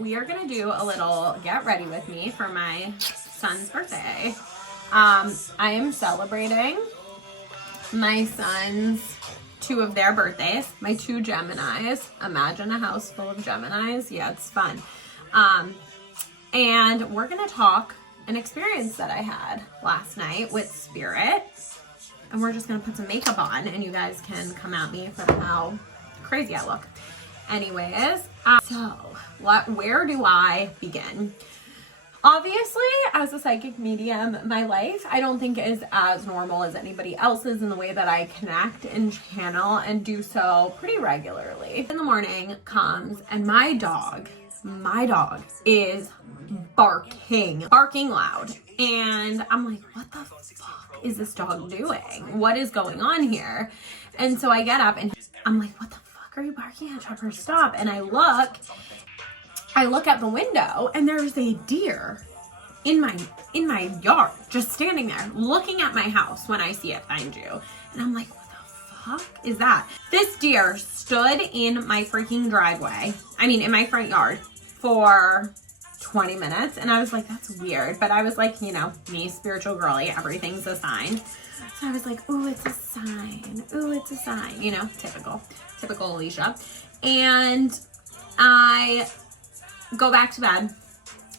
we are gonna do a little get ready with me for my son's birthday. I am celebrating my son's 2 of their birthdays, my 2 Geminis. Imagine a house full of Geminis. Yeah, it's fun. And we're gonna talk an experience that I had last night with Spirit. And we're just gonna put some makeup on and you guys can come at me for how crazy I look. Anyways, where do I begin? Obviously, as a psychic medium, my life I don't think is as normal as anybody else's in the way that I connect and channel and do so pretty regularly. In the morning comes and my dog is barking loud. And I'm like, what the fuck is this dog doing? What is going on here? And so I get up and I'm like, what the fuck are you barking at? Trevor, stop. And I look out the window and there's a deer in my yard, just standing there looking at my house when I see it, mind you. And I'm like, what the fuck is that? This deer stood in my freaking driveway, in my front yard for 20 minutes. And I was like, that's weird. But I was like, me, spiritual girly, everything's a sign. So I was like, ooh, it's a sign. Ooh, it's a sign. Typical Alicia. And I go back to bed.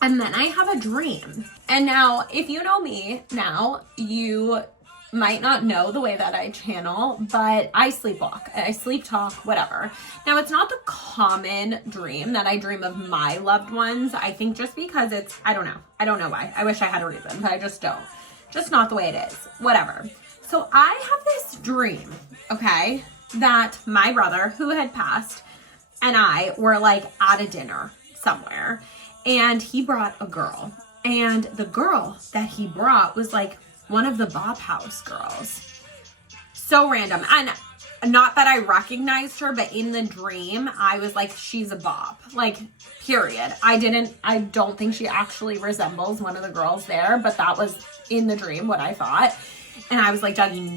And then I have a dream. And now, if you know me now, you might not know the way that I channel, but I sleepwalk, I sleep talk, whatever. Now, it's not the common dream that I dream of my loved ones. I think just because it's, I don't know why. I wish I had a reason, but I just don't. Just not the way it is. Whatever. So I have this dream, okay, that my brother, who had passed, and I were like at a dinner somewhere, and he brought a girl. And the girl that he brought was like one of the Bop House girls. So random. And not that I recognized her, but in the dream, I was like, she's a Bop. Like, period. I don't think she actually resembles one of the girls there, but that was in the dream what I thought. And I was like, Dougie,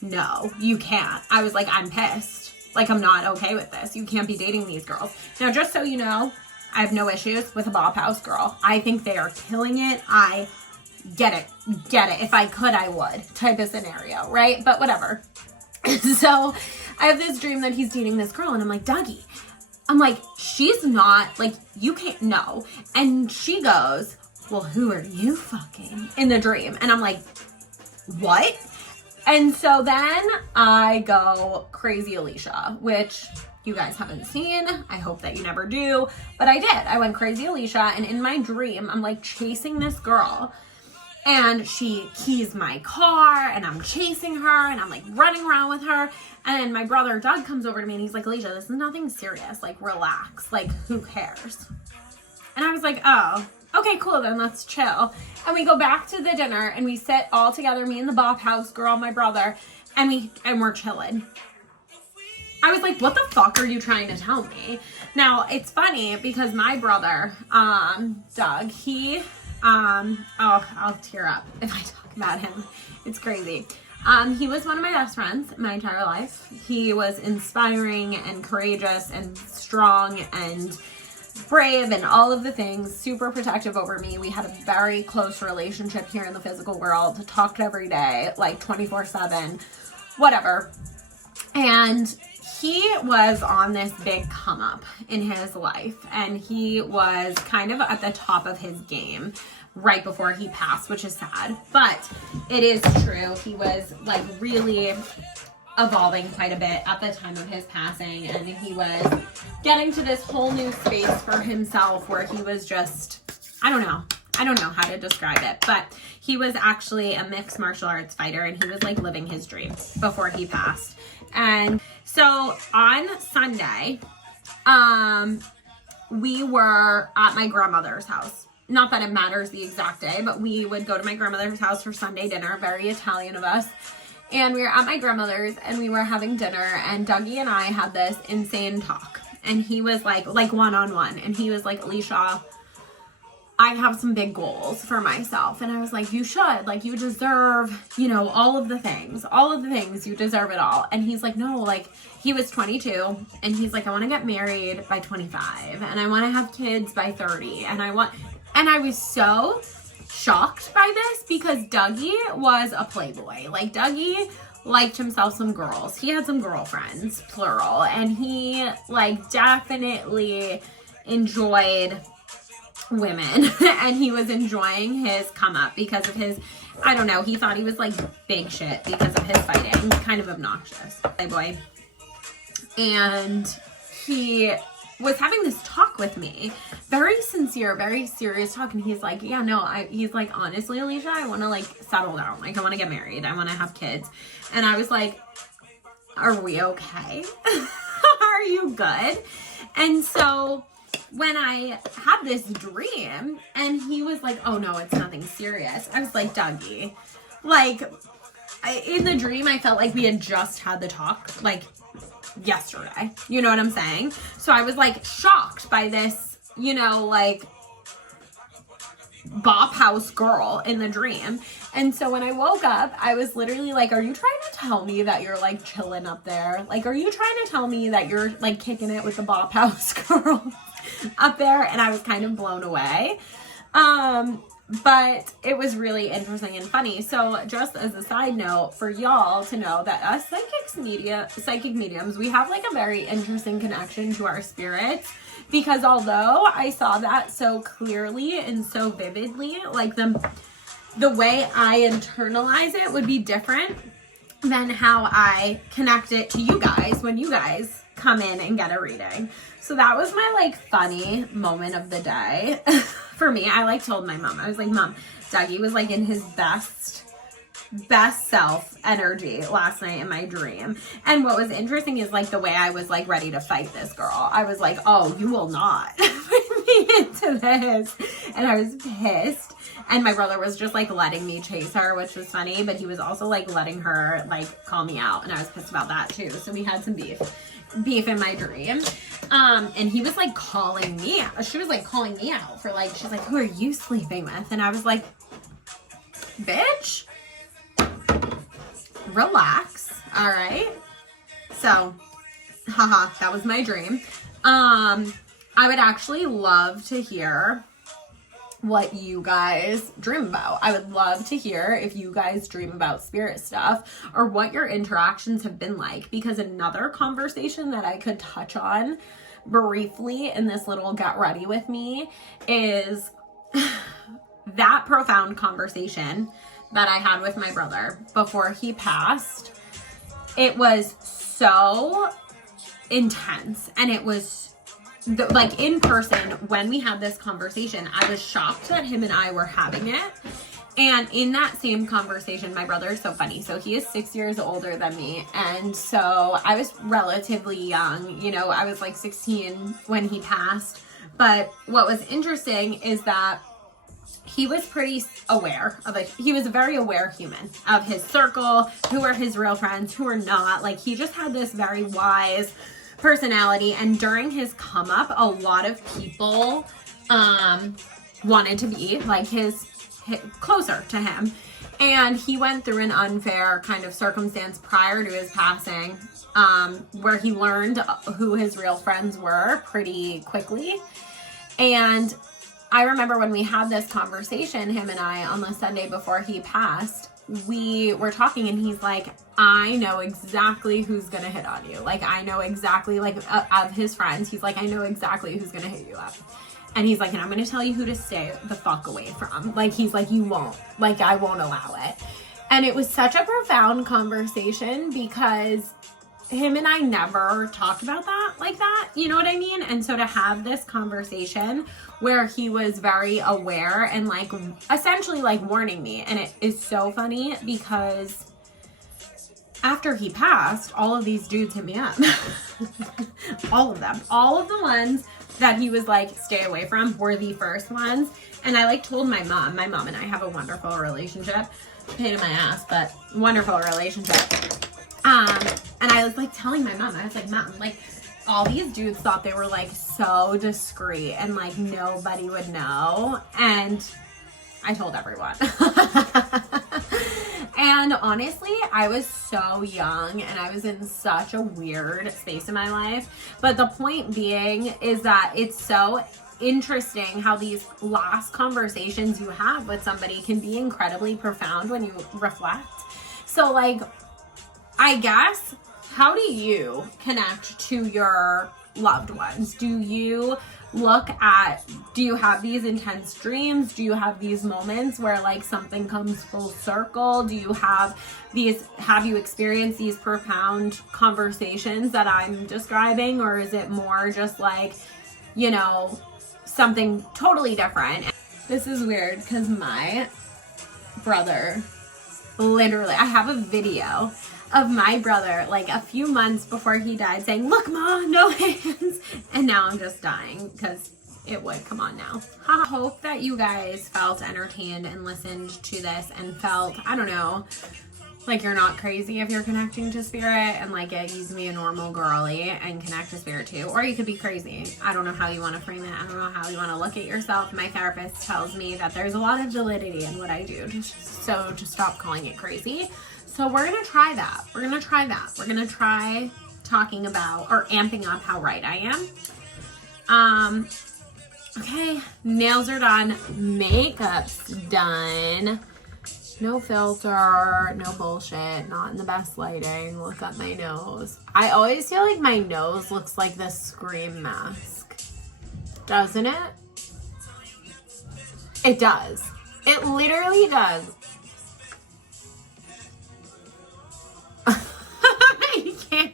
no, you can't. I was like, I'm pissed. Like, I'm not okay with this. You can't be dating these girls. Now, just so you know, I have no issues with a Bop House girl. I think they are killing it. I get it. If I could, I would type of scenario, right? But whatever. So I have this dream that he's dating this girl and I'm like, Dougie, she's not, like, you can't know. And she goes, well, who are you fucking in the dream? And I'm like, what? And so then I go crazy Alicia, which you guys haven't seen. I hope that you never do. But I did. I went crazy Alicia. And in my dream, I'm like chasing this girl. And she keys my car. And I'm chasing her. And I'm like running around with her. And my brother Doug comes over to me. And he's like, Alicia, this is nothing serious. Like, relax. Like, who cares? And I was like, oh, okay, cool. Then let's chill. And we go back to the dinner. And we sit all together. Me and the Bop House girl, my brother. And we're chilling. I was like, what the fuck are you trying to tell me? Now, it's funny because my brother, Doug, he, I'll tear up if I talk about him. It's crazy. He was one of my best friends my entire life. He was inspiring and courageous and strong and brave and all of the things, super protective over me. We had a very close relationship here in the physical world, talked every day, like 24/7, whatever. And he was on this big come up in his life, and he was kind of at the top of his game right before he passed, which is sad, but it is true. He was like really evolving quite a bit at the time of his passing, and he was getting to this whole new space for himself where he was just, I don't know how to describe it, but he was actually a mixed martial arts fighter, and he was like living his dream before he passed. And so on Sunday, we were at my grandmother's house. Not that it matters the exact day, but we would go to my grandmother's house for Sunday dinner, very Italian of us. And we were at my grandmother's and we were having dinner, and Dougie and I had this insane talk. And he was like one-on-one, and he was like, Alicia, I have some big goals for myself. And I was like, you should, like, you deserve, you know, all of the things, you deserve it all. And he's like, no, like, he was 22 and he's like, I want to get married by 25 and I want to have kids by 30. And I was so shocked by this because Dougie was a playboy. Like, Dougie liked himself some girls. He had some girlfriends, plural, and he, like, definitely enjoyed women. And he was enjoying his come up because of his, I don't know, he thought he was, like, big shit because of his fighting. Kind of obnoxious playboy. And he was having this talk with me, very sincere, very serious talk. And he's like, yeah, no, he's like, honestly, Alicia, I want to, like, settle down. Like, I want to get married. I want to have kids. And I was like, are we okay? Are you good? And so when I had this dream and he was like, oh no, it's nothing serious. I was like, Dougie, like, in the dream, I felt like we had just had the talk, like, yesterday. You know what I'm saying? So I was, like, shocked by this, you know, like, bop house girl in the dream. And so when I woke up, I was literally like, are you trying to tell me that you're, like, chilling up there? Like, are you trying to tell me that you're, like, kicking it with the bop house girl up there? And I was kind of blown away. But it was really interesting and funny. So just as a side note for y'all to know that us psychic mediums, we have, like, a very interesting connection to our spirits, because although I saw that so clearly and so vividly, like, the way I internalize it would be different than how I connect it to you guys when you guys come in and get a reading. So that was my, like, funny moment of the day. For me, I, like, told my mom, I was like, Mom, Dougie was, like, in his best self energy last night in my dream. And what was interesting is, like, the way I was, like, ready to fight this girl. I was like, oh, you will not put me into this. And I was pissed. And my brother was just, like, letting me chase her, which was funny. But he was also, like, letting her, like, call me out. And I was pissed about that, too. So we had some beef in my dream. And he was, like, calling me out. She was, like, calling me out for, like, she's like, who are you sleeping with? And I was like, bitch, relax. All right. So, haha, that was my dream. I would actually love to hear what you guys dream about. I would love to hear if you guys dream about spirit stuff or what your interactions have been like, because another conversation that I could touch on briefly in this little get ready with me is that profound conversation that I had with my brother before he passed. It was so intense, and it was like, in person, when we had this conversation, I was shocked that him and I were having it. And in that same conversation, my brother is so funny. So he is 6 years older than me. And so I was relatively young. You know, I was like 16 when he passed. But what was interesting is that he was pretty aware of it. He was a very aware human of his circle, who are his real friends, who are not. Like, he just had this very wise personality. And during his come up, a lot of people wanted to be like his closer to him. And he went through an unfair kind of circumstance prior to his passing, where he learned who his real friends were pretty quickly. And I remember when we had this conversation, him and I, on the Sunday before he passed, we were talking, and he's like, I know exactly who's gonna hit on you. Like, I know exactly, like, of his friends, he's like, I know exactly who's gonna hit you up. And he's like, and I'm gonna tell you who to stay the fuck away from. Like, he's like, you won't. Like, I won't allow it. And it was such a profound conversation, because him and I never talked about that like that. You know what I mean? And so to have this conversation where he was very aware and, like, essentially, like, warning me. And it is so funny because after he passed, all of these dudes hit me up. All of them. All of the ones that he was like, stay away from, were the first ones. And I, like, told my mom. My mom and I have a wonderful relationship. Pain in my ass, but wonderful relationship. And I was, like, telling my mom, I was like, Mom, like, all these dudes thought they were like so discreet and like nobody would know. And I told everyone. And honestly, I was so young and I was in such a weird space in my life. But the point being is that it's so interesting how these last conversations you have with somebody can be incredibly profound when you reflect. So like, I guess, how do you connect to your loved ones? Do you have these intense dreams? Do you have these moments where like something comes full circle? Do you have you experienced these profound conversations that I'm describing? Or is it more just like, you know, something totally different? This is weird because my brother, literally, I have a video of my brother like a few months before he died saying, "Look, Ma, no hands." And now I'm just dying because it would. Come on now. I hope that you guys felt entertained and listened to this and felt, I don't know, like you're not crazy if you're connecting to spirit, and like you can be a normal girly and connect to spirit too. Or you could be crazy. I don't know how you want to frame it. I don't know how you want to look at yourself. My therapist tells me that there's a lot of validity in what I do, so to stop calling it crazy. So we're going to try that. We're going to try talking about or amping up how right I am. Okay, nails are done. Makeup's done. No filter, no bullshit, not in the best lighting. Look at my nose. I always feel like my nose looks like the Scream mask. Doesn't it? It does. It literally does. You can't.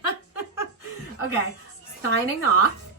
Okay, signing off.